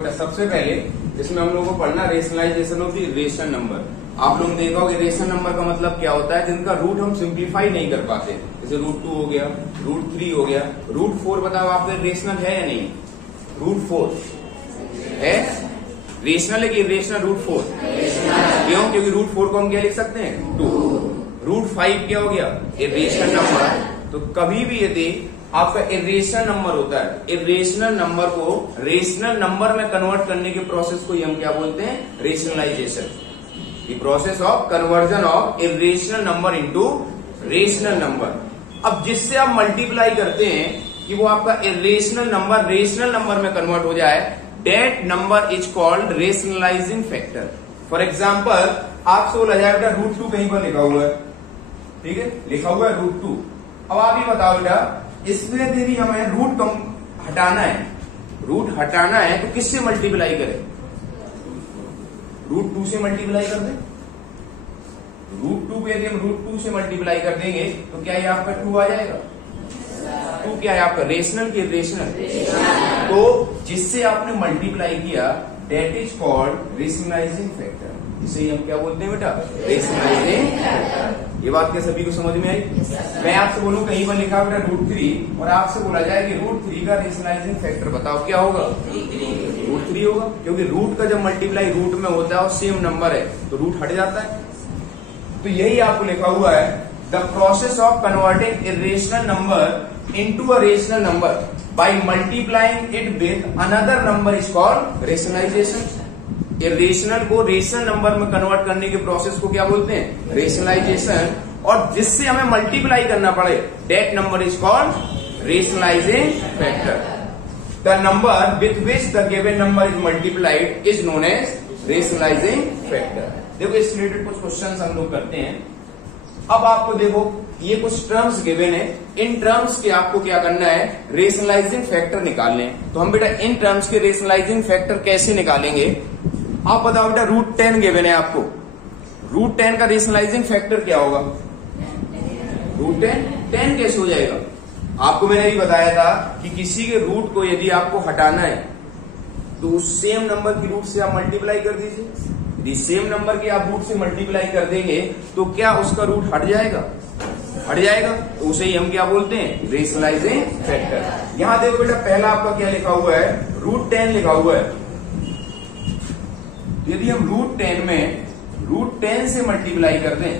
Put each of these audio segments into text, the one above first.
सबसे पहले इसमें हम लोगों को पढ़ना rationalisation of the ration number. आप लोग देखा होगा रेशन नंबर का मतलब क्या होता है, जिनका रूट हम सिंप्लीफाई नहीं कर पाते। जैसे √2 हो गया, √3 हो गया, √4 बताओ आपके रेशनल है या नहीं? √4 है रेशनल है कि इरेशनल? √4 क्यों? क्योंकि √4 को हम क्या लिख सकते हैं? 2। √5 क्या हो गया? Irrational number. तो कभी भी यदि आपका इरेशनल नंबर होता है, इरेशनल नंबर को रेशनल नंबर में कन्वर्ट करने के प्रोसेस को हम क्या बोलते हैं? Rationalisation. The process of conversion of irrational number into rational number. अब जिससे आप मल्टीप्लाई करते हैं कि वो आपका इरेशनल नंबर रेशनल नंबर में कन्वर्ट हो जाए, that number is called rationalising factor. For example आपसे बोला जाए बेटा √2 कहीं पर लिखा हुआ है, ठीक है, लिखा हुआ है √2। अब आप ही बताओ बेटा इसमें यदि हमें रूट कम हटाना है, रूट हटाना है तो किससे मल्टीप्लाई करें? √2 से मल्टीप्लाई कर दें। √2 को यदि हम √2 से मल्टीप्लाई कर देंगे तो क्या ये आपका 2 आ जाएगा? 2 क्या है आपका? रेशनल की रेशनल। तो जिससे आपने मल्टीप्लाई किया that is called rationalising factor. इसे हम क्या बोलते हैं बेटा? Rationalising factor. ये बात क्या सभी को समझ में आई? मैं आपसे बोलूं कहीं पर लिखा बेटा √3 और आपसे बोला जाए कि √3 का रेशनलाइजिंग फैक्टर बताओ, क्या होगा? √3 होगा, क्योंकि रूट का जब मल्टीप्लाई रूट में होता है और सेम नंबर है तो रूट हट जाता है। तो यही आपको लिखा हुआ है, the process of converting irrational number into a rational number by multiplying it with another number is called rationalisation. Irrational को रेशनल नंबर में कन्वर्ट करने के प्रोसेस को क्या बोलते हैं? रेशनलाइजेशन। और जिससे हमें मल्टीप्लाई करना पड़े that number is called rationalising factor. The number with which the given number is multiplied is known as rationalising factor. देखो इस रिलेटेड कुछ क्वेश्चन हम लोग करते हैं। अब आपको देखो ये कुछ टर्म्स गिवन है, इन टर्म्स के आपको क्या करना है? रेशनलाइजिंग फैक्टर निकालने हैं। तो हम बेटा इन टर्म्स के रेशनलाइजिंग फैक्टर कैसे निकालेंगे? आप बताओ बेटा √10 गिवन है आपको, √10 का रेशनलाइजिंग फैक्टर क्या होगा? √10 कैसे हो जाएगा? आपको मैंने ये बताया था कि किसी के रूट को यदि आपको हटाना है तो उस सेम नंबर की रूट से आप मल्टीप्लाई कर दीजिए। यदि सेम नंबर के आप रूट से मल्टीप्लाई कर देंगे तो क्या उसका रूट हट जाएगा? हट जाएगा। तो उसे ही हम क्या बोलते हैं? Rationalising factor. यहां देखो बेटा पहला आपका क्या लिखा हुआ है? √10 लिखा हुआ है। यदि हम √10 में √10 से मल्टीप्लाई कर दें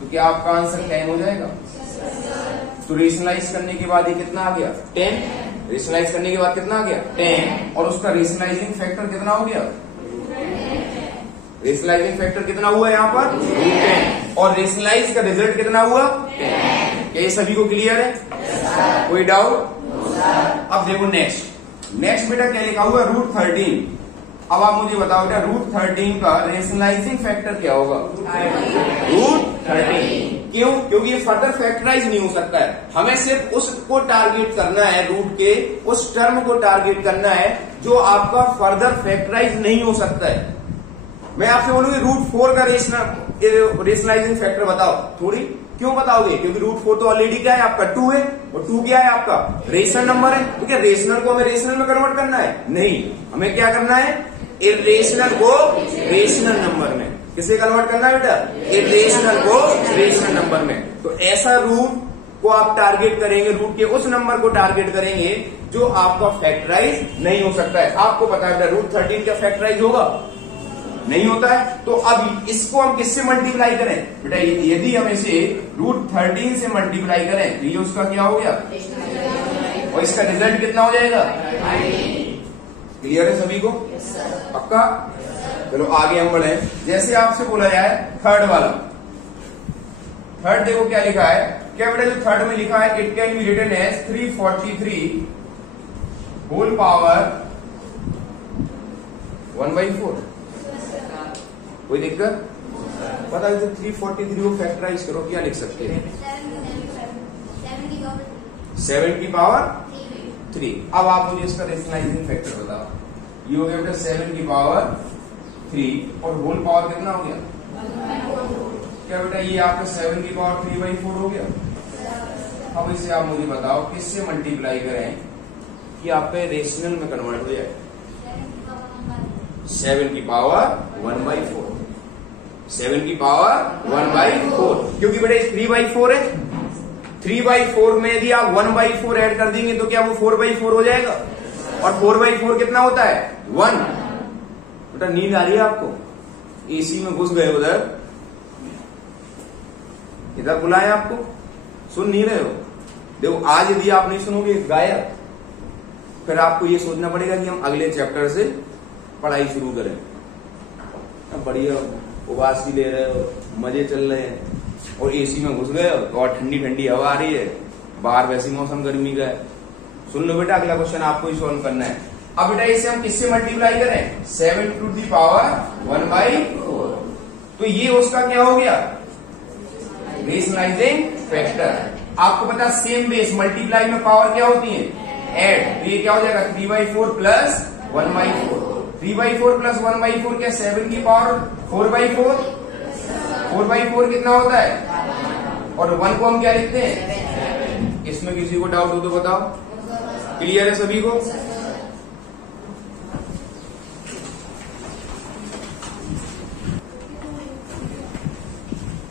तो क्या आपका आंसर 10 हो जाएगा? तो रेशनलाइज करने के बाद ये कितना आ गया? 10। रेशनलाइज करने के बाद कितना आ गया? 10। और उसका रेशनलाइजिंग फैक्टर कितना हो गया? रेशनलाइजिंग फैक्टर कितना हुआ यहाँ पर? √10। और रेशनलाइज का रिजल्ट कितना हुआ? 10। क्या ये सभी को क्लियर है? कोई डाउट? अब देखो नेक्स्ट बेटा क्या लिखा हुआ? √13। अब आप मुझे बताओ बेटा √13 का रेशनलाइजिंग फैक्टर क्या होगा? √13। क्यों? क्योंकि ये फर्दर फैक्टराइज नहीं हो सकता है। हमें सिर्फ उसको टारगेट करना है, रूट के उस टर्म को टारगेट करना है जो आपका फर्दर फैक्टराइज नहीं हो सकता है। मैं आपसे बोलूंगी √4 का रेशनलाइजिंग फैक्टर बताओ, थोड़ी क्यों बताओगे? क्योंकि √4 तो ऑलरेडी क्या है आपका? 2 है, और 2 क्या है आपका? रेशनल नंबर है। तो क्या रेशनल को हमें रेशनल में कन्वर्ट करना है? नहीं, हमें क्या करना है? इरेशनल को रेशनल नंबर में। किसे कन्वर्ट करना है बेटा? इरेशनल को रेशनल नंबर में। तो ऐसा रूट को आप टारगेट करेंगे, रूट के उस नंबर को टारगेट करेंगे जो आपका फैक्टराइज नहीं हो सकता है। आपको पता है बेटा √13 क्या फैक्टराइज होगा? नहीं होता है। तो अब इसको हम किससे मल्टीप्लाई करें बेटा? यदि हम इसे √13 से मल्टीप्लाई करें तो ये उसका क्या हो गया? और इसका रिजल्ट कितना हो जाएगा? क्लियर है सभी को? पक्का? चलो आगे हम बढ़े। जैसे आपसे बोला जाए थर्ड वाला, थर्ड देखो क्या लिखा है? क्या बेटा जो थर्ड में लिखा है it can be written as 343 whole power 1/4। कोई दिक्कत? पता है? 343 को फैक्टराइज करो, क्या लिख सकते हैं? 7 की पावर 3। अब आप मुझे इसका रेशनलाइजिंग फैक्टर बताओ। ये हो गया बेटा 7 की पावर 3 और होल पावर कितना हो गया? क्या बेटा ये आपका 7 की पावर 3/4 हो गया। अब इसे आप मुझे बताओ किससे मल्टीप्लाई करें कि आप पे रेशनल में कन्वर्ट हो जाए? 7 की पावर 1/4, 7 की पावर 1/4, क्योंकि बेटा 3/4 है। 3/4 में यदि आप 1/4 ऐड कर देंगे तो क्या वो 4/4 हो जाएगा, और 4/4 कितना होता है 1। बेटा नींद आ रही है आपको, एसी में घुस गए उधर, इधर बुलाए आपको, सुन नहीं रहे हो। देखो आज यदि आप नहीं सुनोगे गायब, फिर आपको ये सोचना पड़ेगा कि हम अगले चैप्टर से पढ़ाई शुरू करें। बढ़िया उबासी ले रहे हो, मजे चल रहे हैं, और एसी में घुस गए और ठंडी ठंडी हवा आ रही है, बाहर वैसी मौसम गर्मी का है। सुन लो बेटा, अगला क्वेश्चन आपको ही सॉल्व करना है। अब बेटा इसे हम किससे मल्टीप्लाई करें, 7 टू दी पावर 1/4, तो ये उसका क्या हो गया, रेशनलाइजिंग फैक्टर। आपको पता सेम बेस मल्टीप्लाई में पावर क्या होती है, ऐड, तो ये क्या हो जाएगा 3/4 प्लस 1/4, 3/4 प्लस 1/4 क्या 7 की पावर 4/4, 4/4 कितना होता है, और 1 को हम क्या लिखते हैं। इसमें किसी को डाउट हो तो बताओ, क्लियर है सभी को।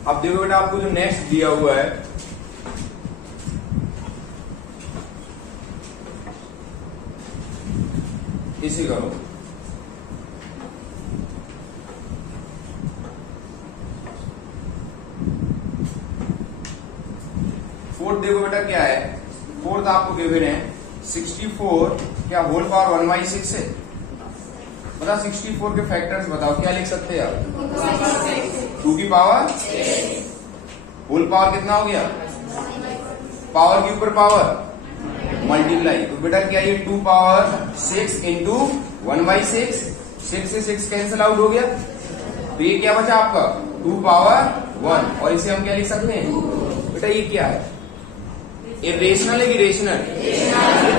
अब देखो बेटा आपको जो नेक्स्ट दिया हुआ है, इसी करो। फोर्थ देखो बेटा क्या है, फोर्थ आपको गिवन है 64 क्या होल पावर 1/6 है। बता 64 के फैक्टर्स बताओ, क्या लिख सकते हैं आप, 2 की पावर, होल पावर कितना हो गया, पावर के ऊपर पावर मल्टीप्लाई, तो बेटा क्या ये 2 पावर 6 इंटू 1/6, 6 से 6 कैंसिल आउट हो गया, तो ये क्या बचा आपका 2 पावर 1, और इसे हम क्या लिख सकते हैं बेटा, ये क्या है, इरेशनल है कि रेशनल,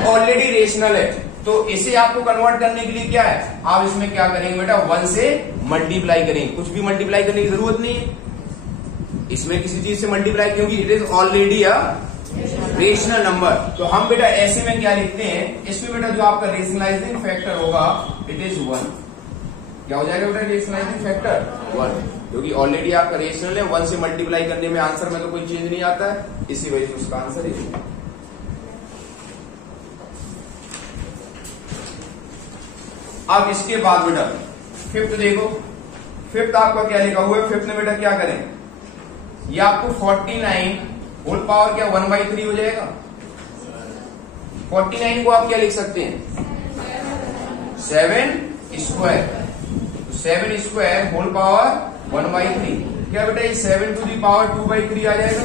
ऑलरेडी रेशनल है, तो इसे आपको कन्वर्ट करने के लिए क्या है, आप इसमें क्या करेंगे बेटा 1 से मल्टीप्लाई करेंगे, कुछ भी मल्टीप्लाई करने की जरूरत नहीं है इसमें किसी चीज से मल्टीप्लाई, क्योंकि it is already a rational number. तो हम बेटा ऐसे में क्या लिखते हैं, इसमें बेटा जो आपका रेशनलाइजिंग फैक्टर होगा इट इज 1, क्या हो जाएगा बेटा रेशनलाइजिंग फैक्टर 1, क्योंकि ऑलरेडी आपका रेशनल है, 1 से मल्टीप्लाई करने में आंसर में तो कोई चेंज नहीं आता है, इसी वजह से उसका आंसर है। अब इसके बाद बेटा फिफ्थ देखो, फिफ्थ आपका क्या लिखा हुआ है, फिफ्थ में बेटा क्या करें, ये आपको 49 होल पावर क्या 1/3 हो जाएगा, 49 को आप क्या लिख सकते हैं 7 स्क्वायर, 7 स्क्वायर होल पावर 1/3, क्या बेटा ये 7 टू दी पावर 2/3 आ जाएगा।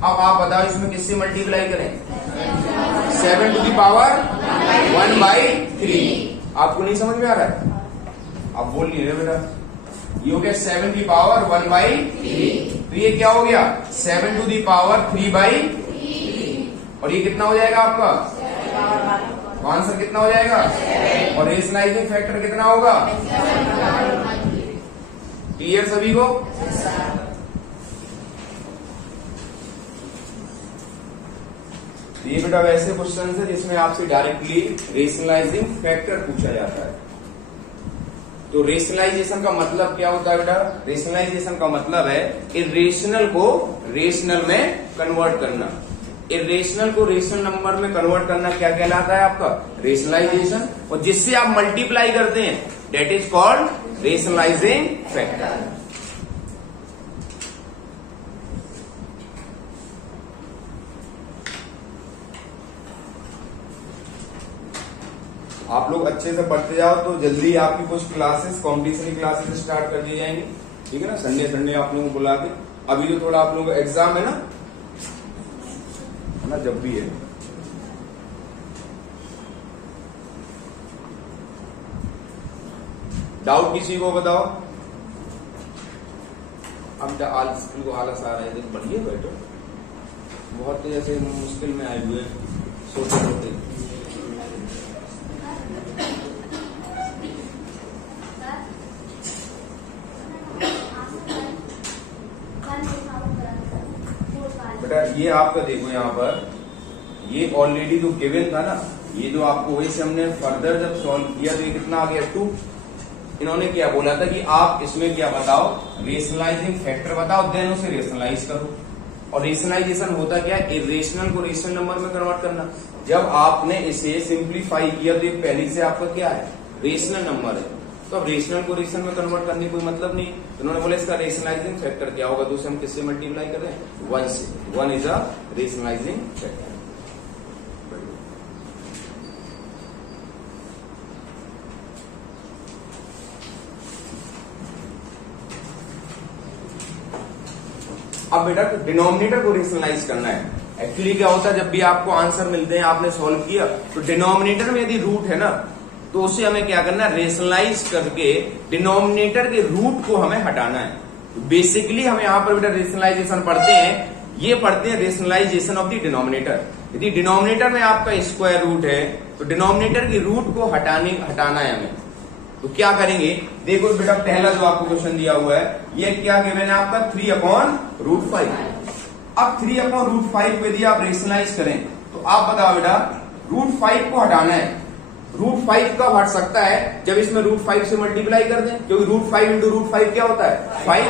अब आप बताओ इसमें किससे मल्टीप्लाई करें, 7 टू दी पावर 1/3, आपको नहीं समझ में आ रहा है, आप बोल नहीं रहे बेटा, ये हो गया 7 की पावर 1/3, तो ये क्या हो गया 7 टू दी पावर 3/3, और ये कितना हो जाएगा आपका, आंसर कितना हो जाएगा, और रेशनलाइजिंग फैक्टर कितना होगा, क्लियर सभी को। ये बेटा वैसे क्वेश्चन है जिसमें आपसे डायरेक्टली रेशनलाइजिंग फैक्टर पूछा जाता है। तो रेशनलाइजेशन का मतलब क्या होता है बेटा, रेशनलाइजेशन का मतलब है इरेशनल को रेशनल में कन्वर्ट करना, इरेशनल को रेशनल नंबर में कन्वर्ट करना क्या कहलाता है आपका रेशनलाइजेशन, और जिससे आप मल्टीप्लाई करते हैं that is called rationalising factor. आप लोग अच्छे से पढ़ते जाओ तो जल्दी आपकी कुछ क्लासेस कॉम्पिटिशन क्लासेस स्टार्ट कर दी जाएंगी, ठीक है ना, संडे संडे आप लोगों को बुला के। अभी जो थोड़ा आप लोगों का एग्जाम है ना जब भी है, डाउट किसी को बताओ। अब स्कूल को आलस आ रहा है, बढ़िया बैठो, बहुत जैसे मुश्किल में आए हुए सोते सोते। बेटा ये आपका देखो यहाँ पर, ये ऑलरेडी जो गिवन था ना ये जो आपको वही से हमने फर्दर जब सॉल्व किया तो ये कितना आ गया 2। इन्होंने क्या बोला था कि आप इसमें क्या बताओ, रेशनलाइजिंग फैक्टर बताओ, देन उसे रेशनलाइज करो। और रेशनलाइजेशन होता क्या है, इरेशनल को रेशनल नंबर में कन्वर्ट करना। जब आपने इसे सिंप्लीफाई किया तो ये पहले से आपका क्या है, रेशनल नंबर है। तो अब रेशनल को रेशनल में कन्वर्ट करने कोई मतलब नहीं। तो उन्होंने बोला इसका रेशनलाइजिंग फैक्टर क्या होगा, तो उसे हम किससे मल्टीप्लाई कर रहे हैं, 1 से। 1 इज अ रेशनलाइजिंग फैक्टर। अब बेटा डिनोमिनेटर को रेशनलाइज करना है। एक्चुअली क्या होता है, जब भी आपको आंसर मिलते हैं, आपने सॉल्व किया, तो डिनोमिनेटर में यदि रूट है ना, तो उसे हमें क्या करना है, रेशनलाइज करके डिनोमिनेटर के रूट को हमें हटाना है। तो बेसिकली हम यहाँ पर बेटा रेशनलाइजेशन पढ़ते हैं, ये पढ़ते हैं रेशनलाइजेशन ऑफ द डिनोमिनेटर। यदि डिनोमिनेटर में आपका स्क्वायर रूट है तो डिनोमिनेटर के रूट को हटाना है हमें। तो क्या करेंगे, देखो बेटा पहला जो आपको क्वेश्चन दिया हुआ है, ये क्या गिवन है आपका 3/√5। अब 3/√5 को यदि आप रेशनलाइज करें तो आप बताओ बेटा √5 को हटाना है। √5 कब हट सकता है, जब इसमें √5 से मल्टीप्लाई कर दें, क्योंकि √5 इंटू √5 क्या होता है 5।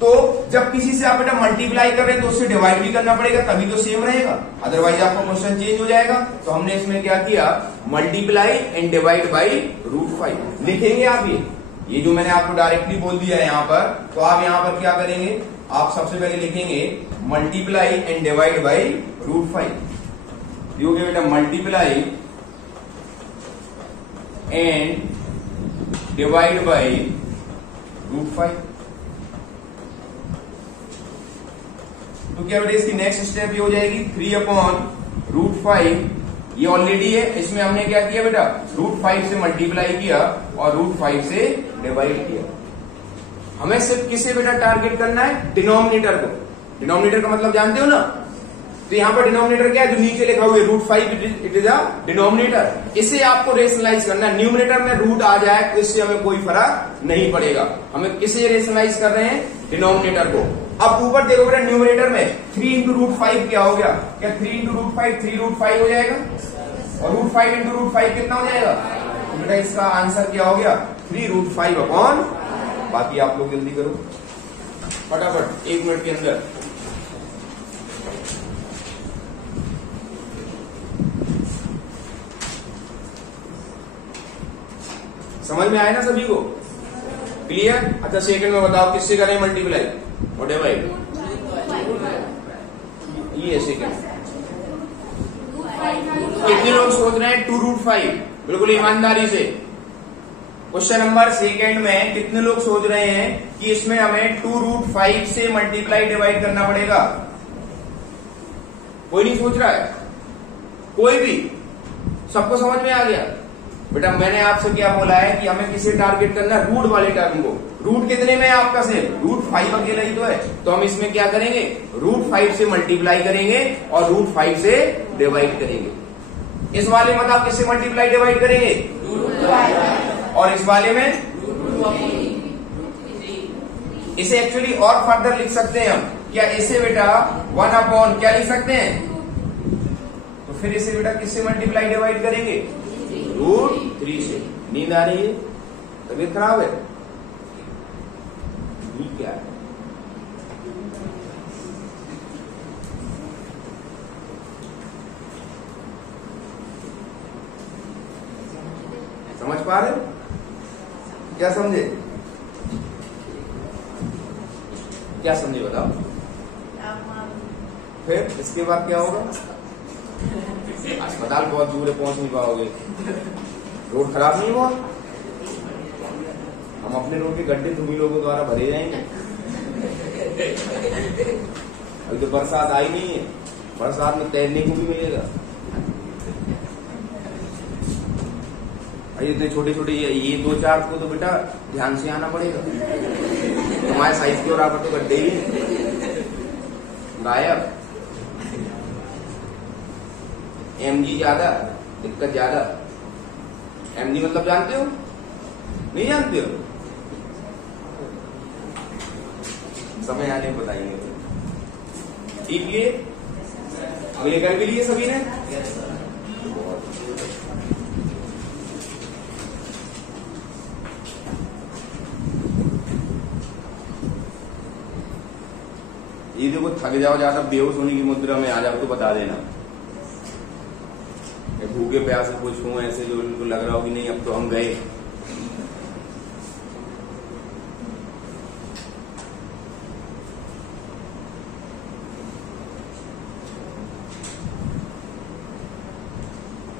तो जब किसी से आप बेटा मल्टीप्लाई कर रहे हैं तो उससे डिवाइड भी करना पड़ेगा, तभी तो सेम रहेगा, अदरवाइज आपका क्वेश्चन चेंज हो जाएगा। तो हमने इसमें क्या किया, मल्टीप्लाई एंड डिवाइड बाई √5 लिखेंगे आप। ये जो मैंने आपको डायरेक्टली बोल दिया है यहाँ पर, तो आप यहाँ पर क्या करेंगे, आप सबसे पहले लिखेंगे मल्टीप्लाई एंड डिवाइड बाई √5। ये हो गया बेटा मल्टीप्लाई एंड डिवाइड बाई √5। तो क्या बेटा इसकी नेक्स्ट स्टेप ये हो जाएगी 3/√5। ये ऑलरेडी है, इसमें हमने क्या किया बेटा, √5 से मल्टीप्लाई किया और √5 से डिवाइड किया। हमें सिर्फ किसे बेटा टारगेट करना है, डिनोमिनेटर को। डिनोमिनेटर का मतलब जानते हो ना, तो यहाँ पर डिनोमिनेटर क्या है, जो नीचे लिखा हुआ है √5, इट इज अ डिनोमिनेटर। इसे आपको रेशनलाइज करना है। न्यूमरेटर में रूट आ जाए तो इससे हमें कोई फर्क नहीं पड़ेगा। हमें किसे रेशनलाइज कर रहे हैं, डिनोमिनेटर को। अब ऊपर देखो बेटा न्यूमरेटर में 3 इंटू √5 क्या हो गया, क्या 3 इंटू √5 3√5 हो जाएगा, और √5 इंटू √5 कितना हो जाएगा। तो बेटा इसका आंसर क्या हो गया, 3√5/। बाकी आप लोग जल्दी करो फटाफट 1 मिनट के अंदर। समझ में आया ना सभी को, क्लियर। अच्छा सेकंड में बताओ किससे करें मल्टीप्लाई और डिवाइड, ये सेकंड। कितने लोग सोच रहे हैं 2√5, बिल्कुल ईमानदारी से। क्वेश्चन नंबर सेकंड में कितने लोग सोच रहे हैं कि इसमें हमें 2√5 से मल्टीप्लाई डिवाइड करना पड़ेगा। कोई नहीं सोच रहा है, कोई भी, सबको समझ में आ गया। बेटा मैंने आपसे क्या बोला है कि हमें किसे टारगेट करना है, रूट वाले टर्म को। रूट कितने में है आपका से, √5 अकेला ही तो है। तो हम इसमें क्या करेंगे, √5 से मल्टीप्लाई करेंगे और √5 से डिवाइड करेंगे। इस वाले में आप किससे मल्टीप्लाई डिवाइड करेंगे, और इस वाले में इसे एक्चुअली और फर्दर लिख सकते हैं हम, क्या इसे बेटा 1/, क्या लिख सकते हैं, तो फिर इसे बेटा किससे मल्टीप्लाई डिवाइड करेंगे, √3 से। नींद आ रही है, तबीयत खराब है, ये क्या है, समझ पा रहे, क्या समझे, क्या समझे बताओ। फिर इसके बाद क्या होगा, अस्पताल बहुत दूर है, पहुंच नहीं पाओगे, रोड खराब नहीं हुआ, हम अपने रोड के गड्ढे तुम्ही लोगों द्वारा भरे जाएंगे। अभी तो बरसात आई नहीं है, बरसात में तैरने को भी मिलेगा। इतने छोटे छोटे ये 2-4 को तो बेटा ध्यान से आना पड़ेगा, तुम्हारे साइज के बराबर तो गड्ढे ही गायब। MG ज्यादा, दिक्कत ज्यादा। MG मतलब जानते हो, नहीं जानते हो, समय आने बताएंगे। ठीक है, अगले कर भी लिए सभी ने। ये देखो थक जाओ ज्यादा बेहोश होने की मुद्रा में आ जाओ तो बता देना। भूखे प्यासे कुछ हूं ऐसे जो उनको लग रहा हो कि नहीं अब तो हम गए।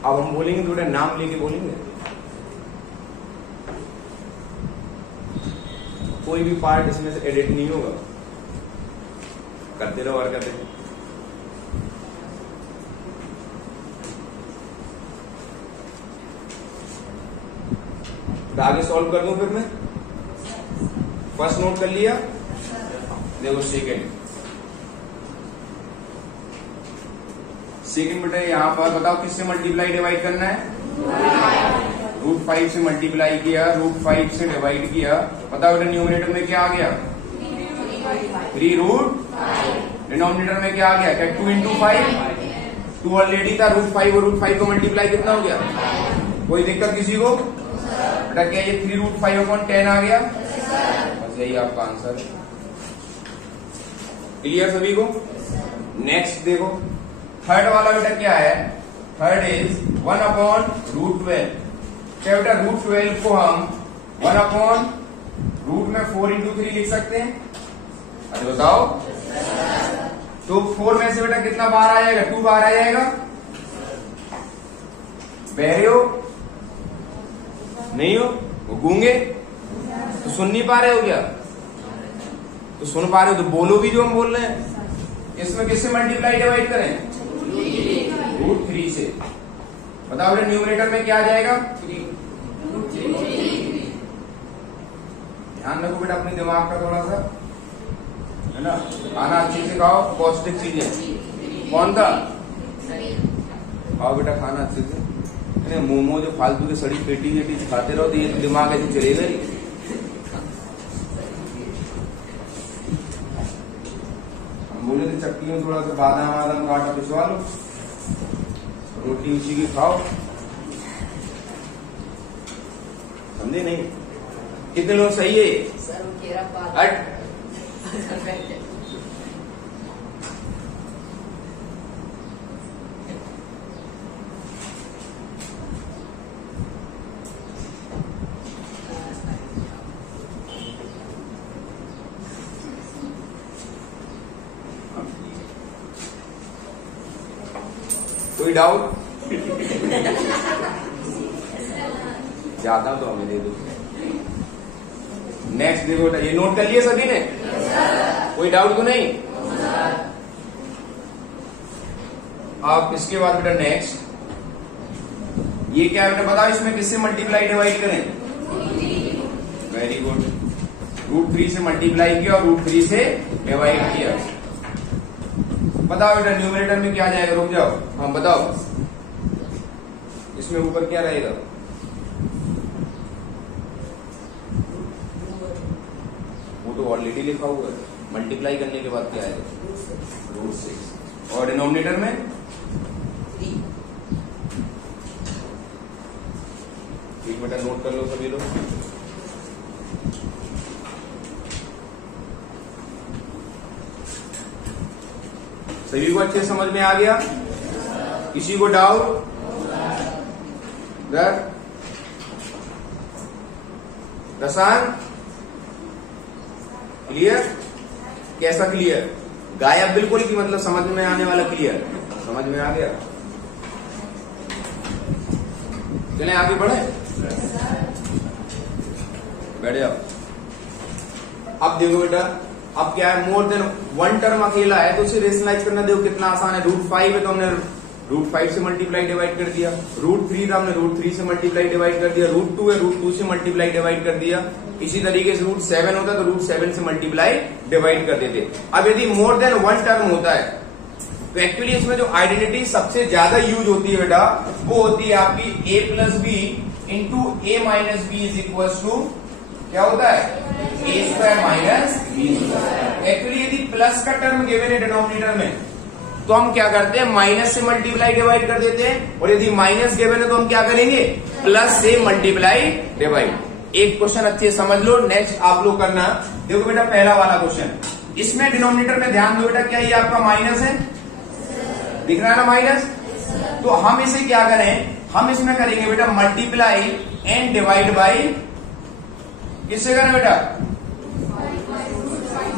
अब हम बोलेंगे थोड़ा नाम लेके बोलेंगे। कोई भी पार्ट इसमें से एडिट नहीं होगा, करते रहो हरकतें। आगे सॉल्व कर दूं फिर मैं। फर्स्ट नोट कर लिया, देखो सेकेंड बेटा यहां पर बताओ किससे मल्टीप्लाई डिवाइड करना है? √5 से मल्टीप्लाई किया, √5 से डिवाइड किया, बताओ बेटा न्यूमरेटर में क्या आ गया? 3√5। डिनोमिनेटर में क्या आ गया? क्या 2 × 5? 2 ऑलरेडी था, √5 और √5 को मल्टीप्लाई कितना हो गया? कोई दिक्कत किसी को? बेटा क्या ये 3√5/10 आ गया? बस यही आपका आंसर है। क्लियर सभी को? नेक्स्ट देखो थर्ड वाला बेटा क्या है? Third is 1/√12। क्या बेटा √12 को हम 1/√में 4 × 3 लिख सकते हैं? अरे बताओ। तो 4 में से बेटा कितना बार आ जाएगा? 2 बार आ जाएगा। बहरे हो नहीं हो? वो गूंगे तो सुन नहीं पा रहे हो क्या? तो सुन पा रहे हो तो बोलो भी जो हम बोल रहे हैं। इसमें किससे मल्टीप्लाई डिवाइड करें? √3 से। बताओ बेटा न्यूमरेटर में क्या आ जाएगा? 3। ध्यान रखो बेटा अपने दिमाग का थोड़ा सा, है ना। खाना अच्छे से खाओ, पौष्टिक चीजें। कौन था? खाओ बेटा खाना अच्छे से। मोमो जो फालतू के सड़ी पेटी वेटी खाते रहो तो ये तो दिमाग ऐसे चलेगा ही। हम बोले थे चक्की में थोड़ा सा बादाम वादाम का आटा पिसवा लो, रोटी उसी की खाओ। समझे नहीं? कितने लोग सही है? हट कोई डाउट? ज्यादा तो हमें दे दो। नेक्स्ट देखो, ये नोट कर लिए सभी ने? कोई डाउट तो नहीं? अब इसके बाद बेटा नेक्स्ट ये क्या बेटा बताओ, इसमें किससे मल्टीप्लाई डिवाइड करें? Very good. √3 से मल्टीप्लाई किया और √3 से डिवाइड किया। बताओ बेटा न्यूमरेटर में क्या जाएगा? रुक जाओ, हाँ बताओ इसमें ऊपर क्या रहेगा? वो तो ऑलरेडी लिखा हुआ है। मल्टीप्लाई करने के बाद क्या आएगा? √6। और डिनोमिनेटर में 3। ठीक बेटा नोट कर लो सभी लोग। सभी को अच्छे समझ में आ गया? किसी को डाउट? रसान क्लियर? कैसा क्लियर? गायब बिल्कुल की मतलब समझ में आने वाला क्लियर? समझ में आ गया? चले आगे बढ़े, बैठ जाओ। अब देखो बेटा, अब क्या है, मोर देन 1 टर्म अकेला है तो उसे रेशनलाइज करना देखो कितना आसान है। √5 है तो हमने √5 से मल्टीप्लाई डिवाइड कर दिया। √3 था हमने √3 से मल्टीप्लाई डिवाइड कर दिया। √2 है √2 से मल्टीप्लाई डिवाइड कर दिया। इसी तरीके से √7 होता तो √7 से मल्टीप्लाई डिवाइड कर देते। अब यदि मोर देन 1 टर्म होता है तो एक्चुअली इसमें जो आइडेंटिटी सबसे ज्यादा यूज होती है बेटा वो होती है आपकी a + b × a - b is equal to क्या होता है? a² - b²। एक्चुअली यदि प्लस का टर्म गिवन है डिनोमिनेटर में तो हम क्या करते हैं? माइनस से मल्टीप्लाई डिवाइड कर देते हैं। और यदि माइनस गिवन है तो हम क्या करेंगे? प्लस से मल्टीप्लाई डिवाइड। एक क्वेश्चन अच्छे समझ लो, नेक्स्ट आप लोग करना। देखो बेटा पहला वाला क्वेश्चन इसमें डिनोमिनेटर में ध्यान दो बेटा, क्या ये आपका माइनस है, दिख रहा है ना माइनस। तो हम इसे क्या करें, हम इसमें करेंगे बेटा मल्टीप्लाई एंड डिवाइड बाई, किससे करें बेटा,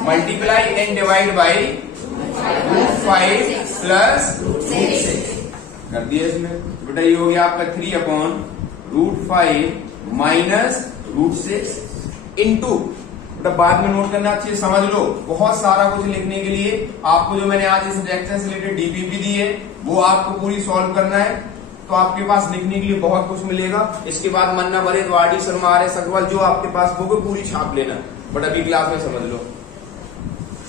multiply and divide by √5 plus √6 कर दिया इसमें बेटा। ये हो गया आपका 3/√5 माइनस √6 इंटू, बेटा बाद में नोट करना, अच्छे समझ लो, बहुत सारा कुछ लिखने के लिए आपको जो मैंने आज इस रिएक्शन से रिलेटेड डीपीपी दी है वो आपको पूरी सॉल्व करना है, तो आपके पास लिखने के लिए बहुत कुछ मिलेगा। इसके बाद मन ना भरे तो RD शर्मा, RS अग्रवाल जो आपके पास बुक है पूरी छाप लेना, बट अभी क्लास में समझ लो।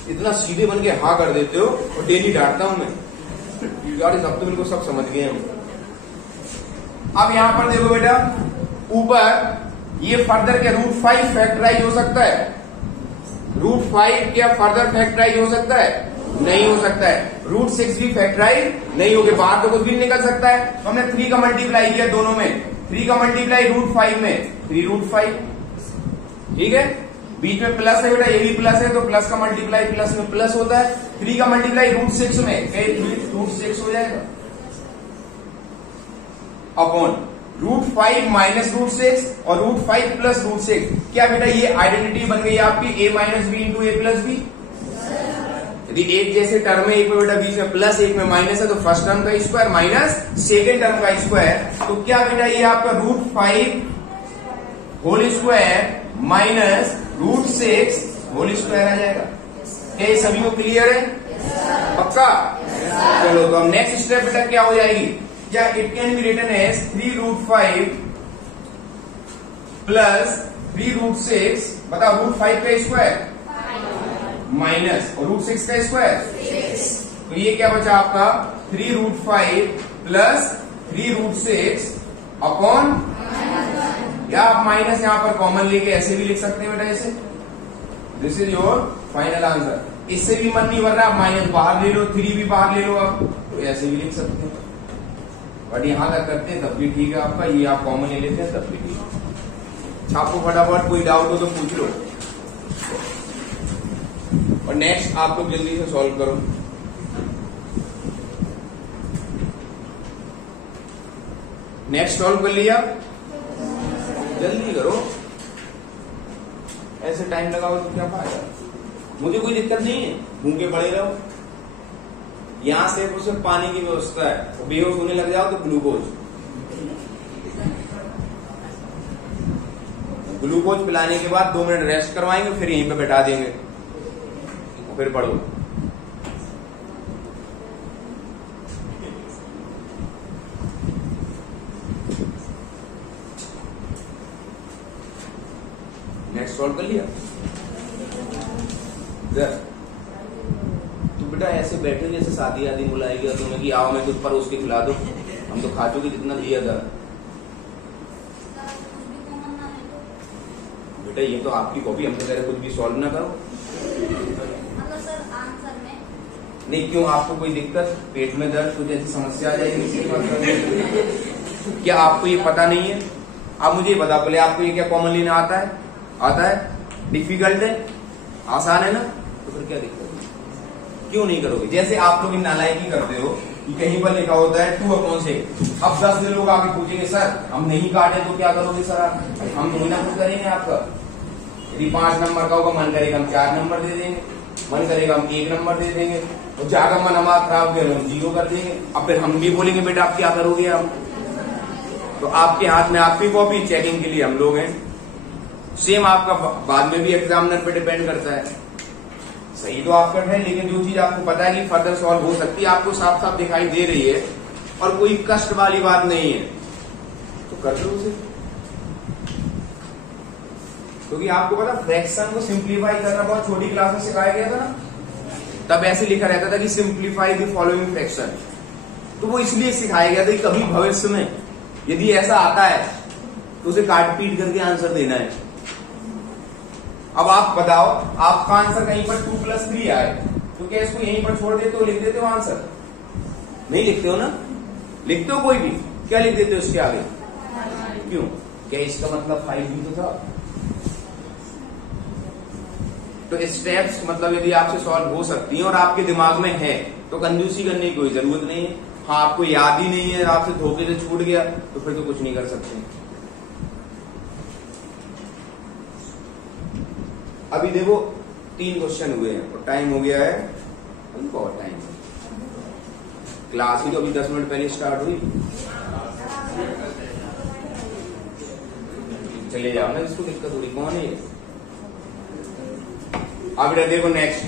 इतना सीधे बन के हाँ कर देते हो और डेली डांटता हूं मैं, यार इस हफ्ते बिल्कुल सब समझ गए हम। अब यहां पर देखो बेटा, ऊपर ये फर्दर के √5 फैक्टराइज हो सकता है, √5 क्या फर्दर फैक्टराइज हो सकता है, नहीं हो सकता है। √6 भी फैक्टराइज नहीं होगे, बाहर तो कुछ भी निकल सकता है। तो हमने 3 का मल्टीप्लाई किया दोनों में, 3 का मल्टीप्लाई √5 में 3√5, ठीक है। बीच में प्लस है बेटा, ये भी प्लस है तो प्लस का मल्टीप्लाई प्लस में प्लस होता है। 3 का मल्टीप्लाई √6 में, 3√6 हो जाएगा अपॉन √5 माइनस √6 और √5 प्लस √6। क्या बेटा ये आइडेंटिटी बन गई आपकी a minus b into a plus b. यदि एक जैसे टर्म है, एक में बेटा बीच में प्लस एक में माइनस है, तो फर्स्ट टर्म का स्क्वायर माइनस सेकेंड टर्म का स्क्वायर, तो क्या बेटा ये आपका √5 whole square minus √6 whole square आ जाएगा। क्या ये सभी को क्लियर है, पक्का। चलो तो हम नेक्स्ट स्टेप बेटा क्या हो जाएगी, क्या it can be written as 3√5 plus 3√6, बता √5 का स्क्वायर माइनस और √6 का स्क्वायर, तो ये क्या बचा आपका 3√5 प्लस 3√6 अपॉन, या आप माइनस यहां पर कॉमन लेके ऐसे भी लिख सकते हैं बेटा, ऐसे this is your final answer. इससे भी मन नहीं भर रहा, आप माइनस बाहर ले लो, 3 भी बाहर ले लो आप, तो ऐसे भी लिख सकते हैं, बट यहां तक करते हैं तब भी ठीक है आपका, ये आप कॉमन ले लेते हैं तब भी ठीक है। छापो फटाफट, कोई डाउट हो तो पूछ लो, और नेक्स्ट आप लोग जल्दी से सॉल्व करो। नेक्स्ट सॉल्व कर लिया, जल्दी करो, ऐसे टाइम लगाओ तो क्या फायदा। मुझे कोई दिक्कत नहीं है, भूखे पड़े रहो, यहां से सिर्फ पानी की व्यवस्था है, तो बेहोश होने लग जाओ तो ग्लूकोज पिलाने के बाद 2 मिनट रेस्ट करवाएंगे, फिर यहीं पे बैठा देंगे, फिर पढ़ो। नेक्स्ट सॉल्व कर लिया। तो बेटा ऐसे बैठे जैसे शादी आदि बुलाएगी तुम्हें कि आओ मैं कुछ परोस के खिला दो, हम तो खा चुके जितना दिया था। बेटा ये तो आपकी कॉपी, हम तो कह रहे कुछ भी सॉल्व ना करो। नहीं क्यों, आपको कोई दिक्कत, पेट में दर्द कुछ ऐसी समस्या आ जाएगी, क्या आपको ये पता नहीं है? आप मुझे बता बोले आपको ये क्या कॉमन लेना आता है? आता है? डिफिकल्ट है? आसान है ना, तो फिर क्या दिक्कत है, क्यों नहीं करोगे? जैसे आप लोग नालायकी करते हो कि कहीं पर लिखा होता है 2/6, अब 10 लोग आके पूछेंगे सर हम नहीं काटे तो क्या करोगे सर आप? हम तो बिना कुछ करेंगे आपका। यदि 5 नंबर का होगा, मन करेगा हम 4 नंबर दे देंगे, मन करेगा हम 1 नंबर दे देंगे, और ज्यादा मन हमारा खराब गया हम 0 कर देंगे। अब फिर हम भी बोलेंगे बेटा आप क्या करोगे आप? तो आपके हाथ में आपकी कॉपी, चेकिंग के लिए हम लोग हैं। सेम आपका बाद में भी एग्जामिनर पे डिपेंड करता है। सही तो आपका है, लेकिन जो चीज आपको पता है कि फर्दर सॉल्व हो सकती है, आपको साफ साफ दिखाई दे रही है और कोई कष्ट वाली बात नहीं है, तो कर दो उसे। क्योंकि आपको पता फ्रैक्शन को सिंप्लीफाई करना बहुत छोटी क्लास में सिखाया गया था ना, तब ऐसे लिखा रहता था कि सिंप्लीफाई द फॉलोइंग फ्रैक्शन। तो वो इसलिए सिखाया गया था कि कभी भविष्य में यदि ऐसा आता है तो उसे काट पीट करके आंसर देना है। अब आप बताओ, आपका आंसर कहीं पर 2+3 आए तो क्या इसको यहीं पर छोड़ देते हो, लिख देते हो आंसर? नहीं लिखते हो ना, लिखते हो कोई भी, क्या लिख देते हो इसके आगे? क्यों? क्या इसका मतलब 5 भी तो था? तो स्टेप्स मतलब यदि आपसे सॉल्व हो सकती हैं और आपके दिमाग में है तो कंजूसी करने की कोई जरूरत नहीं है। हाँ, आपको याद ही नहीं है, आपसे धोखे से छूट गया तो फिर तो कुछ नहीं कर सकते। अभी देखो 3 क्वेश्चन हुए हैं और टाइम हो गया है, अभी बहुत टाइम है, क्लास ही तो अभी 10 मिनट पहले स्टार्ट हुई। चले जाओ ना, इसको दिक्कत हो रही, कौन है? अब देखो नेक्स्ट,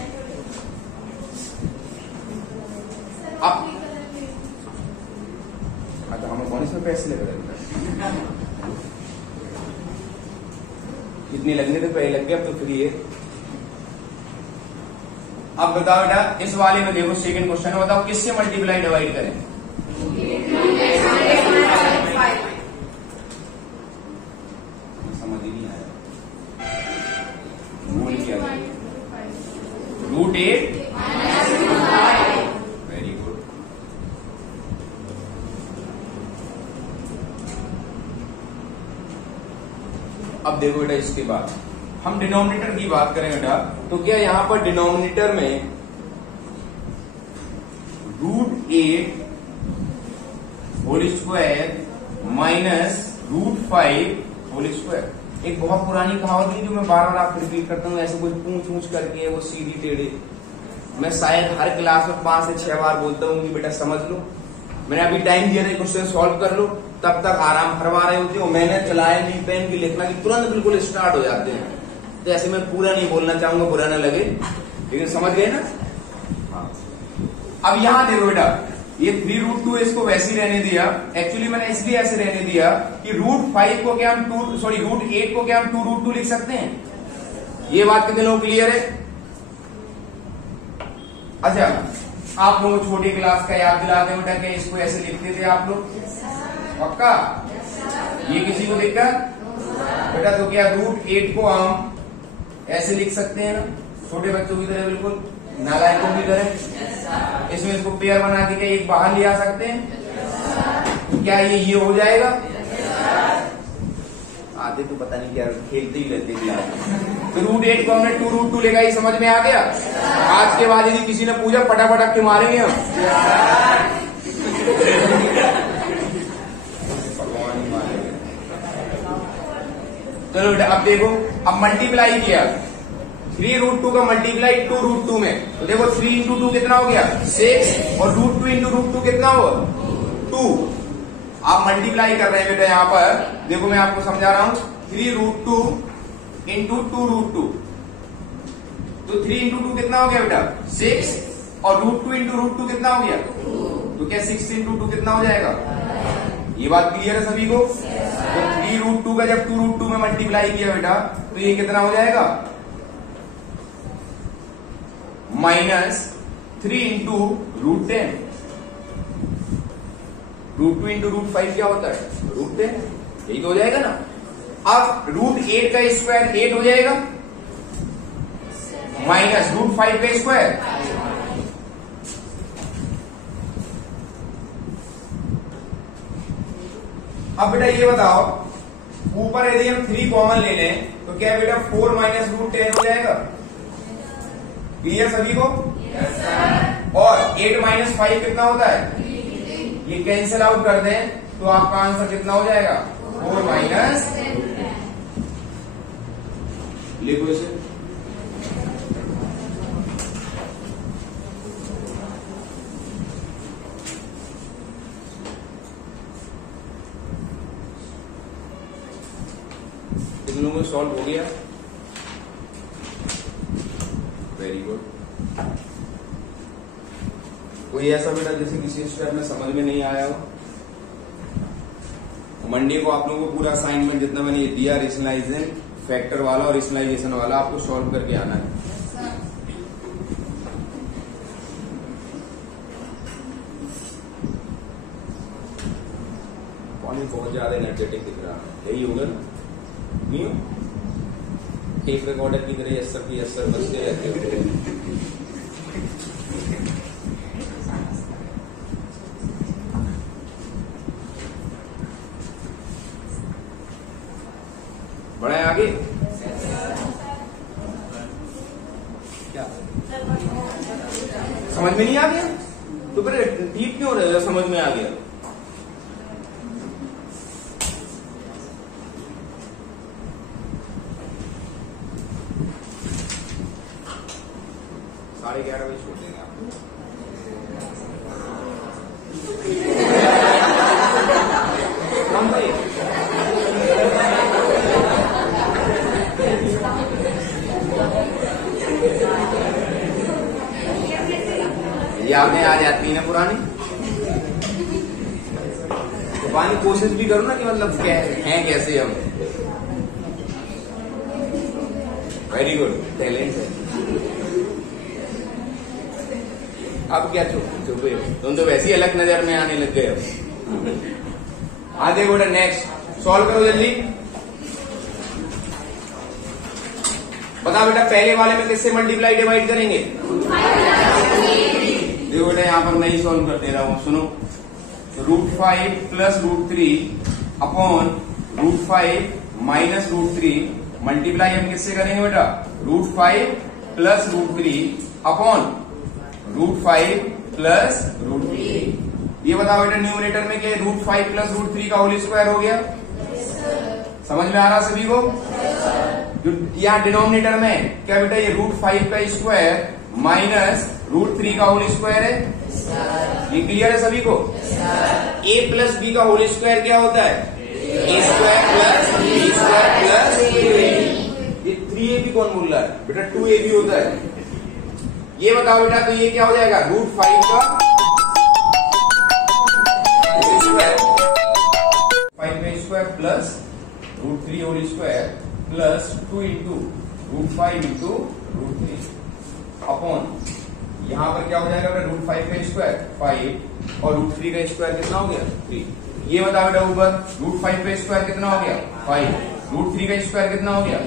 अब अच्छा हमें कौन इसमें पैसे लग रहे? जितने लगने थे पहले लग गए, अब तो फ्री है। अब बताओ बेटा, इस वाले में देखो सेकंड क्वेश्चन है, बताओ किससे मल्टीप्लाई डिवाइड करें? समझ ही नहीं आया, रूल क्या है? √8 वेरी गुड। अब देखो बेटा, इसके बाद हम डिनोमिनेटर की बात करें बेटा, तो क्या यहां पर डिनोमिनेटर में √8 whole square minus √5 whole square. एक बहुत पुरानी कहावत है जो मैं बार बार आपको रिपीट करता हूँ, ऐसे कुछ पूछ करके वो सीधी टेढ़े, मैं शायद हर क्लास में 5 से 6 बार बोलता हूँ कि बेटा समझ लो, मैंने अभी टाइम दिया था क्वेश्चन सॉल्व कर लो, तब तक आराम फरमा रहे होते हो, मैंने चलाया नहीं पेन की लिखना की तुरंत बिल्कुल स्टार्ट हो जाते हैं। तो ऐसे मैं पूरा नहीं बोलना चाहूंगा, बुरा ना लगे, लेकिन समझ गए ना? हाँ। अब यहां देखो बेटा, ये 3√2 इसको वैसे ही रहने दिया, एक्चुअली मैंने इसलिए ऐसे रहने दिया कि √5 को क्या हम √8 को क्या हम 2√2 लिख सकते हैं। ये बात कितने लोग क्लियर है? अच्छा, आप लोग छोटी क्लास का याद दिलाते बेटा कि इसको ऐसे लिखते थे आप लोग, पक्का? ये किसी को दिक्कत बेटा? तो क्या √8 को हम ऐसे लिख सकते हैं ना, छोटे बच्चों की तरह, बिल्कुल नालायकों की तरह। इसमें इसको पेयर बना के क्या एक बाहर ले आ सकते हैं? क्या ये हो जाएगा? आते तो पता नहीं क्या खेलते ही रहते हैं। तो √8 को हमने 2√2 लेगा, ये समझ में आ गया? आज के बाद यदि किसी ने पूछा पटापट के मारेंगे हम। चलो बेटा, अब देखो, अब मल्टीप्लाई किया 3√2 का मल्टीप्लाई 2√2 में, तो देखो 3 इंटू 2 कितना हो गया? 6, और √2 इंटू √2 कितना हो? 2। आप मल्टीप्लाई कर रहे हैं बेटा, यहां पर देखो मैं आपको समझा रहा हूं, 3√2 इंटू 2√2, तो 3 इंटू 2 कितना हो गया बेटा? 6, और √2 इंटू √2 कितना हो गया? तो क्या 6 इंटू 2 कितना हो जाएगा? ये बात क्लियर है सभी को? तो 3√2 का जब 2√2 में मल्टीप्लाई किया बेटा, तो ये कितना हो जाएगा? -3 इंटू √10। √2 इंटू √5 क्या होता है? √10। यही तो हो जाएगा ना? अब √8 का स्क्वायर 8 हो जाएगा, माइनस √5 का स्क्वायर, अब बेटा ये बताओ, ऊपर यदि हम 3 कॉमन ले लें तो क्या बेटा 4 माइनस √10 हो जाएगा? क्लियर सभी को? yes, और 8 माइनस 5 कितना होता है? ये कैंसिल आउट कर दें तो आपका आंसर कितना हो जाएगा? 4 माइनस, लिखो इसे, कितनों में सॉल्व हो गया? Very good. कोई ऐसा बेटा जैसे किसी स्टेप में समझ में नहीं आया हो? मंडे को आप लोगों को पूरा असाइनमेंट जितना मैंने दिया, रेशनलाइजेशन फैक्टर वाला और रेशनलाइजेशन वाला, आपको सॉल्व करके आना है। पानी बहुत ज्यादा एनर्जेटिक दिख रहा है, यही होगा ना? नहीं हो? टेप रिकॉर्डर की तरह यस सर बचते रहते हो। बढ़ाए आगे। क्या समझ में नहीं आ गया? तो फिर ठीक क्यों रहे हो? समझ में आ गया। साढ़े 11 बजे छोड़ देंगे आपको। यादें आ जाती है ना पुरानी, तो पानी कोशिश भी करो ना कि मतलब क्या है कैसे हम। वेरी गुड, टैलेंट है। अब क्या चुपे तुम तो वैसे ही अलग नजर में आने लग गए। अब आगे बोला नेक्स्ट सॉल्व करो जल्दी। बता बेटा पहले वाले में किससे मल्टीप्लाई डिवाइड करेंगे? देखो बेटा यहां पर मैं ही सॉल्व कर दे रहा हूं, सुनो। √5 प्लस √3 अपॉन √5 माइनस √3 मल्टीप्लाई हम किससे करेंगे बेटा? √5 प्लस √3 अपॉन √5 प्लस √3। ये बताओ बेटा न्यूमरेटर में क्या √5 प्लस √3 का होल स्क्वायर हो गया? समझ में आ रहा सभी को? जो यहाँ डिनोमिनेटर में क्या बेटा ये √5 का स्क्वायर माइनस √3 का होल स्क्वायर है। ये क्लियर है सभी को? a प्लस b का होल स्क्वायर क्या होता है? a square plus b square plus 2ab। ये 3ab कौन बोल रहा है बेटा? 2ab होता है। ये बताओ बेटा तो ये क्या हो जाएगा? √5 का स्क्वायर 5 का square plus √3 whole square plus 2 into √5 into √3 upon यहां पर क्या हो जाएगा बेटा? √5 का स्क्वायर 5 और √3 का स्क्वायर कितना हो गया? 3। ये बताओ बेटा ऊपर √5 का स्क्वायर कितना हो गया? 5। √3 का स्क्वायर कितना हो गया?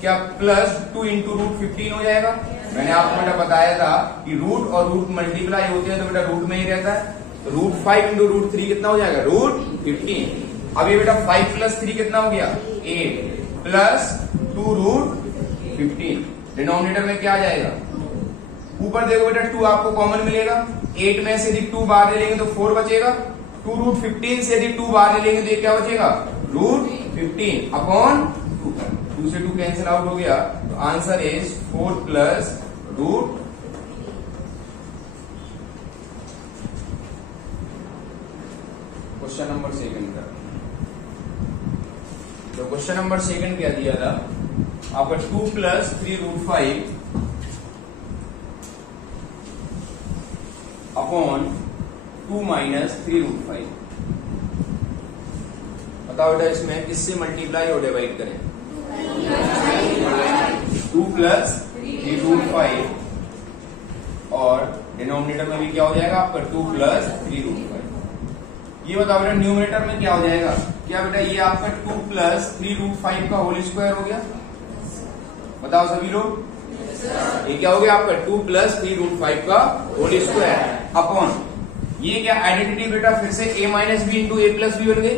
क्या प्लस 2 इंटू √15 हो जाएगा? मैंने आपको बेटा बताया था कि रूट और रूट मल्टीप्लाई होते हैं तो बेटा रूट में ही रहता है। तो √5 इंटू √3 कितना हो जाएगा? √15। अब ये बेटा 5 प्लस 3 कितना हो गया? 8 प्लस 2 √15। डिनोमिनेटर में क्या आ जाएगा? ऊपर देखो बेटा 2 आपको कॉमन मिलेगा। 8 में से यदि 2 बाहर ले लेंगे तो 4 बचेगा। 2 √15 से यदि 2 बाहर ले लेंगे तो क्या बचेगा? √15 अपॉन 2 से 2 कैंसिल आउट हो गया। तो answer is 4 plus √। Question number 2 का तो क्वेश्चन नंबर 2 क्या दिया था आपका? 2 प्लस 3√5 अपॉन 2 माइनस 3√5। बताओ बेटा इसमें किससे मल्टीप्लाई और डिवाइड करें? 2 प्लस 3√5 और डिनोमिनेटर में भी क्या हो जाएगा आपका? 2 प्लस 3√5। ये बताओ बेटा न्यूमरेटर में क्या हो जाएगा? क्या बेटा ये आपका 2 प्लस 3√5 का होल स्क्वायर हो गया? बताओ सभी लोग। ये क्या हो गया आपका? 2 प्लस 3√5 का होल स्क्वायर अपॉन ये क्या आइडेंटिटी बेटा फिर से a minus b into a plus b बन गई।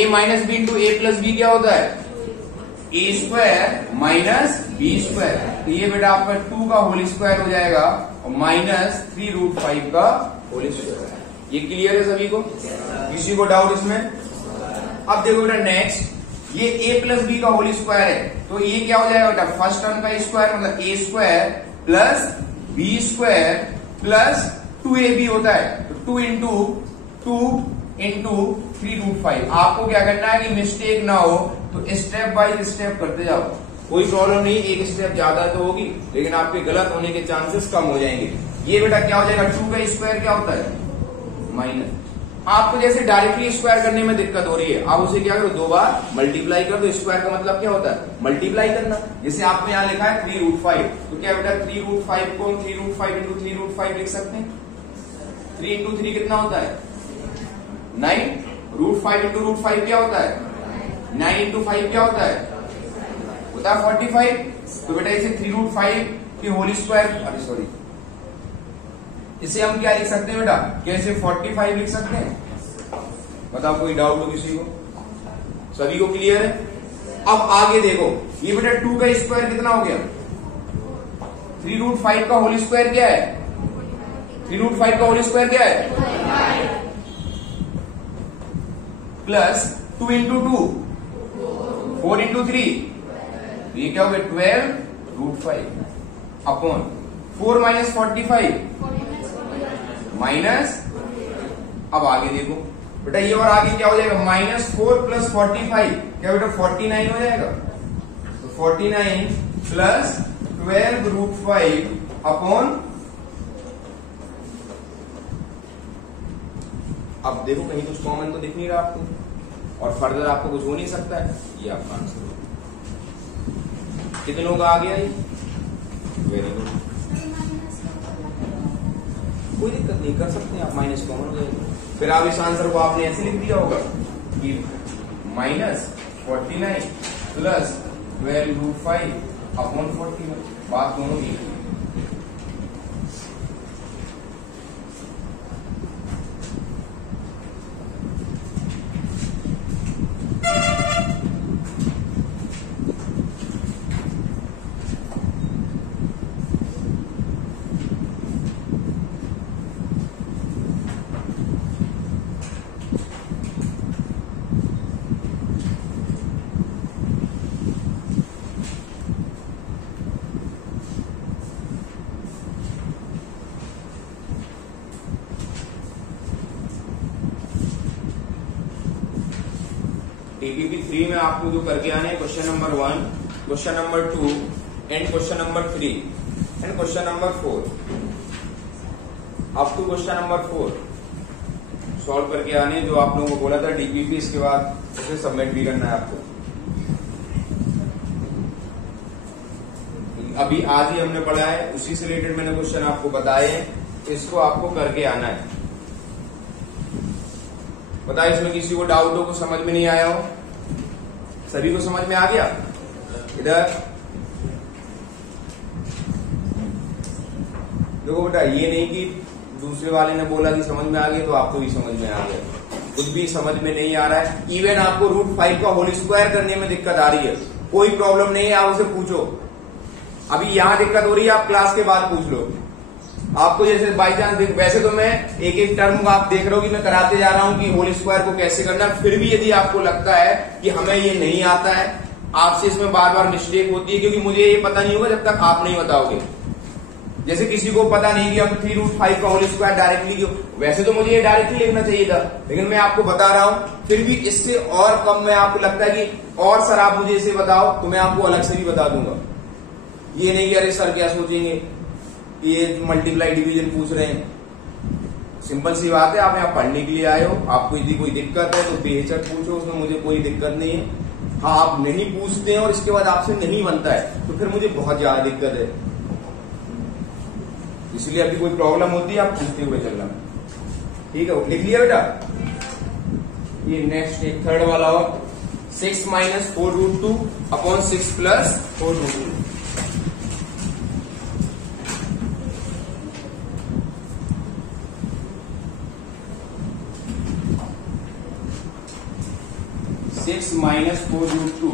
a minus b into a plus b क्या होता है? a square minus b square. तो ये बेटा आपका 2 का होल स्क्वायर हो जाएगा और माइनस 3√5 का होल स्क्वायर। ये क्लियर है सभी को? किसी को डाउट इसमें? अब देखो बेटा नेक्स्ट ये a प्लस बी का होल स्क्वायर है तो ये क्या हो जाएगा बेटा? फर्स्ट टर्म का स्क्वायर मतलब a square plus b square plus 2ab होता है। तो 2 इंटू 3√5। आपको क्या करना है कि मिस्टेक ना हो तो स्टेप बाय स्टेप करते जाओ। कोई प्रॉब्लम नहीं, एक स्टेप ज्यादा तो होगी लेकिन आपके गलत होने के चांसेस कम हो जाएंगे। ये बेटा क्या हो जाएगा? 2 का स्क्वायर क्या होता है? माइनस। आपको जैसे डायरेक्टली स्क्वायर करने में दिक्कत हो रही है आप उसे क्या करो? 2 बार मल्टीप्लाई कर दो। स्क्वायर का मतलब क्या होता है? मल्टीप्लाई करना। जैसे आपने यहाँ लिखा है 3√5 तो क्या बेटा 3√5 को 3√5 इंटू 3√5 लिख सकते हैं। 3 इंटू 3 कितना होता है? 9। √5 इंटू √5 क्या होता है? 9 इंटू 5 क्या होता है? होता है 45। तो बेटा इसे 3√5 के होल स्क्वायर, अरे सॉरी, इसे हम क्या लिख सकते हैं बेटा? कैसे 45 लिख सकते हैं? बताओ कोई डाउट हो किसी को? सभी को क्लियर है? अब आगे देखो ये बेटा 2 का स्क्वायर कितना हो गया? 3√5 का होल स्क्वायर क्या है? 3√5 का होल स्क्वायर क्या है? प्लस 2 इंटू 2 4 इंटू 3, ये क्या हो गया? 12√5 अपॉन 4 माइनस 45 माइनस, अब आगे देखो बेटा, ये और आगे क्या हो जाएगा? -4 प्लस 45 क्या बेटा? 49 हो जाएगा। तो 49 प्लस 12√5 अपॉन, अब देखो कहीं कुछ कॉमन तो दिख नहीं रहा आपको, और फर्दर आपको कुछ हो नहीं सकता है। ये आपका आंसर हो। कितने लोग आ गया ये? वेरी गुड, कोई दिक्कत नहीं, कर सकते हैं आप, माइनस कॉमन हो जाएगा। फिर आप इस आंसर को आपने ऐसे लिख दिया होगा कि -49 प्लस 12√5 अपॉन 41, बात दोनों की। टीपीपी 3 में आपको जो करके आने question number 1, question number 2 and question number 3 and question number 4 up to question number 4 solve करके आने, जो आप लोगों को बोला था डीपीपी, इसके बाद उसे सबमिट भी करना है आपको। अभी आज ही हमने पढ़ा है, उसी से रिलेटेड मैंने क्वेश्चन आपको बताए हैं, इसको आपको करके आना है। बताइए इसमें किसी को डाउट हो, को समझ में नहीं आया हो? सभी को समझ में आ गया? इधर देखो बेटा, ये नहीं कि दूसरे वाले ने बोला कि समझ में आ गया तो आपको भी समझ में आ गया, कुछ भी समझ में नहीं आ रहा है। इवन आपको √5 का होल स्क्वायर करने में दिक्कत आ रही है, कोई प्रॉब्लम नहीं है, आप उसे पूछो। अभी यहां दिक्कत हो रही है, आप क्लास के बाद पूछ लो। आपको जैसे बाई चांस, वैसे तो मैं एक एक टर्म आप देख रहे हो कि मैं कराते जा रहा हूं कि होल स्क्वायर को कैसे करना, फिर भी यदि आपको लगता है कि हमें ये नहीं आता है, आपसे इसमें बार बार मिस्टेक होती है, क्योंकि मुझे ये पता नहीं होगा जब तक आप नहीं बताओगे। जैसे किसी को पता नहीं कि हम 3√5 का होल स्क्वायर डायरेक्टली क्यों, वैसे तो मुझे ये डायरेक्टली लिखना चाहिए था, लेकिन मैं आपको बता रहा हूं, फिर भी इससे और कम में आपको लगता है कि और सर आप मुझे इसे बताओ, तो मैं आपको अलग से भी बता दूंगा। ये नहीं कि अरे सर क्या सोचेंगे ये मल्टीप्लाई डिवीजन पूछ रहे हैं। सिंपल सी बात है, आप यहाँ पढ़ने के लिए आए हो, आपको यदि कोई दिक्कत है तो बेहिचक पूछो, उसमें मुझे कोई दिक्कत नहीं है। हाँ, आप नहीं पूछते हैं और इसके बाद आपसे नहीं बनता है तो फिर मुझे बहुत ज्यादा दिक्कत है। इसलिए अभी कोई प्रॉब्लम होती है आप पूछते हुए चलना, ठीक है? लिख लिया बेटा? ये नेक्स्ट एक थर्ड वाला और 6 minus 4√2 upon 6 plus 4√2। Minus 4√2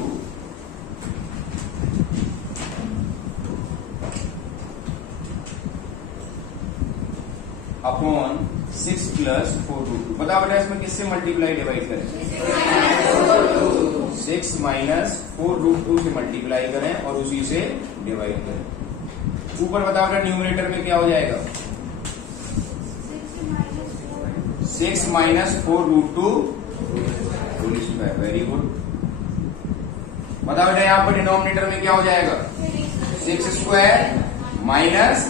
upon 6 plus 4√2। बताओ बेटा इसमें किससे मल्टीप्लाई डिवाइड करें? 6 माइनस 4√2 से मल्टीप्लाई करें और उसी से डिवाइड करें। ऊपर बताओ बेटा न्यूमरेटर में क्या हो जाएगा? 6 minus 4√2 whole square. Very good. बताओ बेटा यहाँ पर डिनोमिनेटर में क्या हो जाएगा? 6 स्क्वायर माइनस,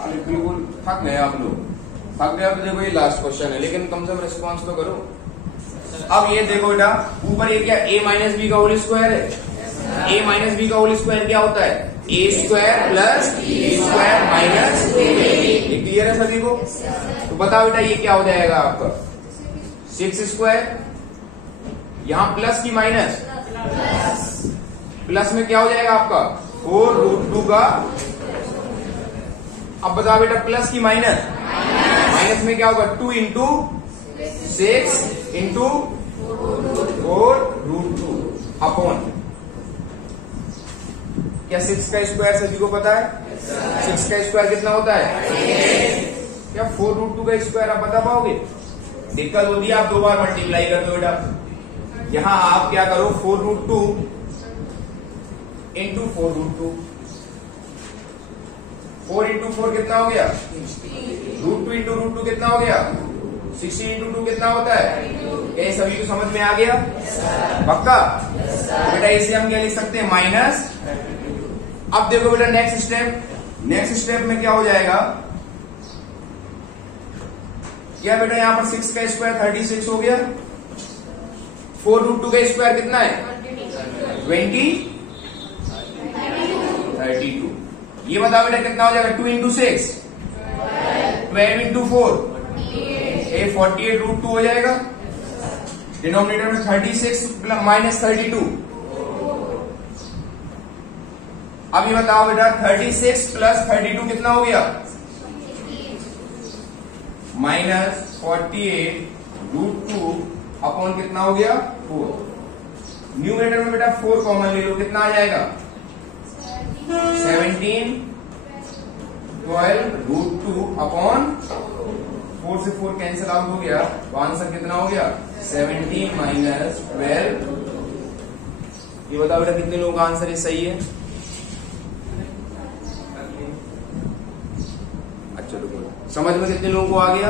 अरे बिल्कुल थक गए आप लोग, थक गए। अब देखो ये लास्ट क्वेश्चन है, लेकिन कम से कम रिस्पॉन्स तो करो। अब ये देखो बेटा, ऊपर ये क्या a माइनस बी का होल स्क्वायर है। a माइनस बी का होल स्क्वायर क्या होता है? a square plus b square minus ये क्लियर है सभी को? तो बताओ बेटा ये क्या हो जाएगा आपका? 6 स्क्वायर, यहां प्लस की माइनस, प्लस में क्या हो जाएगा आपका? 4√2 का। अब बताओ बेटा प्लस की माइनस, माइनस में क्या होगा? 2 इंटू 6 इंटू 4√2 अपॉन क्या क्या 6 का स्क्वायर सभी को पता है? 6 का स्क्वायर कितना होता है? क्या 4√2 का स्क्वायर आप बता पाओगे? दिक्कत होती है आप 2 बार मल्टीप्लाई कर दो बेटा। यहां आप क्या करो 4√2 इंटू 4√2, 4 इंटू 4 कितना हो गया? √2 इंटू √2 कितना हो गया? 60 इंटू 2 कितना होता है? ये सभी को समझ में आ गया? पक्का? बेटा इसे हम क्या लिख सकते हैं? माइनस। अब देखो बेटा नेक्स्ट स्टेप में क्या हो जाएगा? क्या बेटा यहां पर 6 का स्क्वायर 36 हो गया। 4√2 का स्क्वायर कितना है? 32। ये बताओ बेटा कितना हो जाएगा? 2 इंटू 6 12 इंटू 4 48√2 हो जाएगा। डिनोमिनेटर में 36 माइनस 32। अब ये बताओ बेटा 36 प्लस 32 कितना हो गया? माइनस 48√2 अपॉन कितना हो गया? 4। न्यूमरेटर में बेटा 4 कॉमन ले लो, कितना आ जाएगा? 17 12√2 अपॉन 4 से 4 कैंसिल आउट हो गया, तो आंसर कितना हो गया? 17 माइनस 12। ये बताओ बेटा कितने लोगों का आंसर ये सही है? अच्छा तो बोलो, समझ में कितने लोगों को आ गया?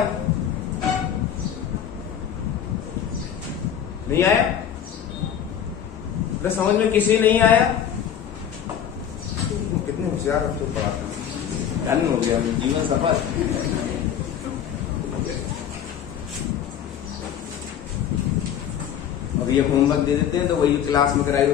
नहीं आया? बेटा समझ में किसी नहीं आया? कितने होशियार अब तो पढ़ाते डन हो गया जीवन सफल। अब ये होमवर्क दे देते हैं तो वही क्लास में कराएगा।